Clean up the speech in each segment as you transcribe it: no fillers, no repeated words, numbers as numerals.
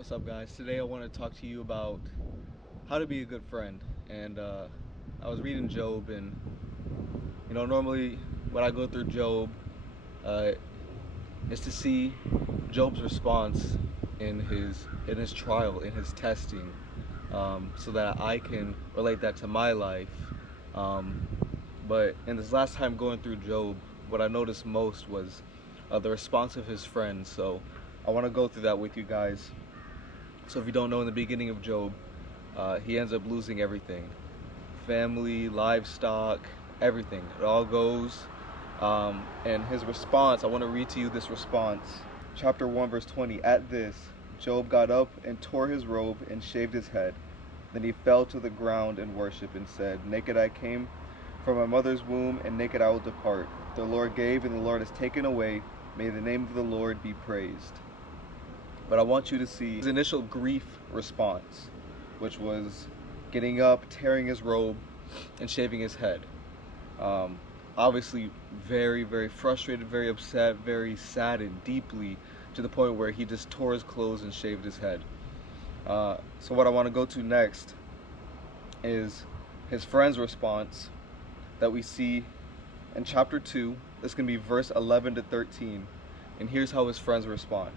What's up, guys? Today I want to talk to you about how to be a good friend. And I was reading Job, and normally when I go through Job, uh, is to see Job's response in his trial, in his testing, so that I can relate that to my life. Um, but in this last time going through Job, what I noticed most was the response of his friends. So I want to go through that with you guys. So if you don't know, in the beginning of Job, he ends up losing everything. Family, livestock, everything. It all goes. And his response, I want to read to you this response. Chapter 1, verse 20. At this, Job got up and tore his robe and shaved his head. Then he fell to the ground in worship and said, Naked I came from my mother's womb, and naked I will depart. The Lord gave, and the Lord has taken away. May the name of the Lord be praised. But I want you to see his initial grief response, which was getting up, tearing his robe, and shaving his head. Obviously very, very frustrated, very upset, very saddened deeply, to the point where he just tore his clothes and shaved his head. So what I want to go to next is his friend's response that we see in chapter 2. This can be verse 11 to 13. And here's how his friends respond.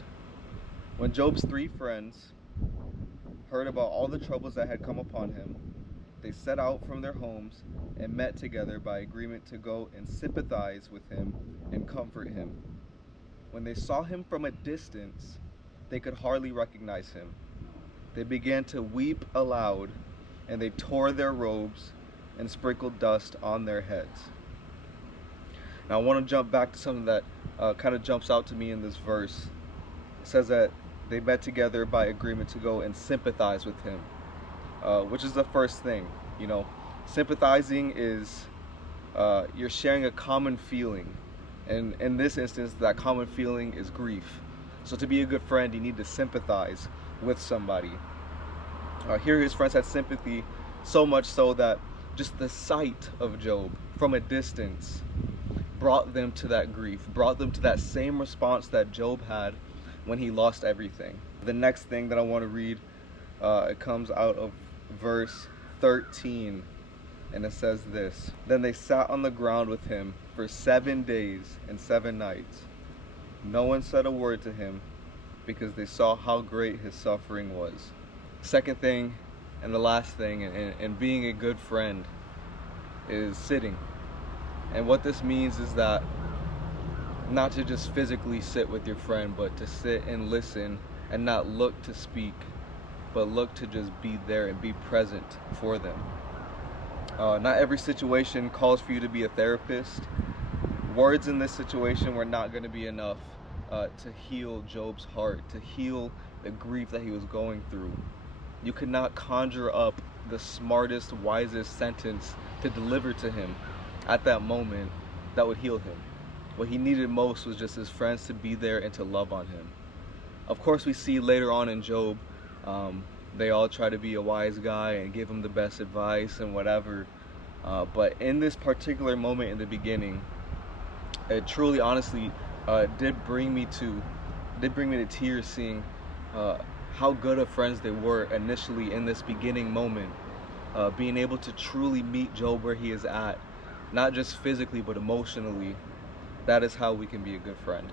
When Job's 3 friends heard about all the troubles that had come upon him, they set out from their homes and met together by agreement to go and sympathize with him and comfort him. When they saw him from a distance, they could hardly recognize him. They began to weep aloud, and they tore their robes and sprinkled dust on their heads. Now I want to jump back to something that kind of jumps out to me in this verse. It says that they met together by agreement to go and sympathize with him, which is the first thing. Sympathizing is you're sharing a common feeling, and in this instance, that common feeling is grief. So to be a good friend, you need to sympathize with somebody. Here his friends had sympathy, so much so that just the sight of Job from a distance brought them to that grief, brought them to that same response that Job had when he lost everything. The next thing that I want to read, it comes out of verse 13, and it says this. Then they sat on the ground with him for 7 days and 7 nights. No one said a word to him, because they saw how great his suffering was. Second thing, and the last thing, and being a good friend, is sitting. And what this means is that not to just physically sit with your friend, but to sit and listen and not look to speak, but look to just be there and be present for them. Not every situation calls for you to be a therapist. Words in this situation were not going to be enough to heal Job's heart, to heal the grief that he was going through. You could not conjure up the smartest, wisest sentence to deliver to him at that moment that would heal him. What he needed most was just his friends to be there and to love on him. Of course, we see later on in Job, they all try to be a wise guy and give him the best advice and whatever. But in this particular moment in the beginning, it truly, honestly, did bring me to tears, seeing how good of friends they were initially in this beginning moment. Being able to truly meet Job where he is at, not just physically but emotionally. That is how we can be a good friend.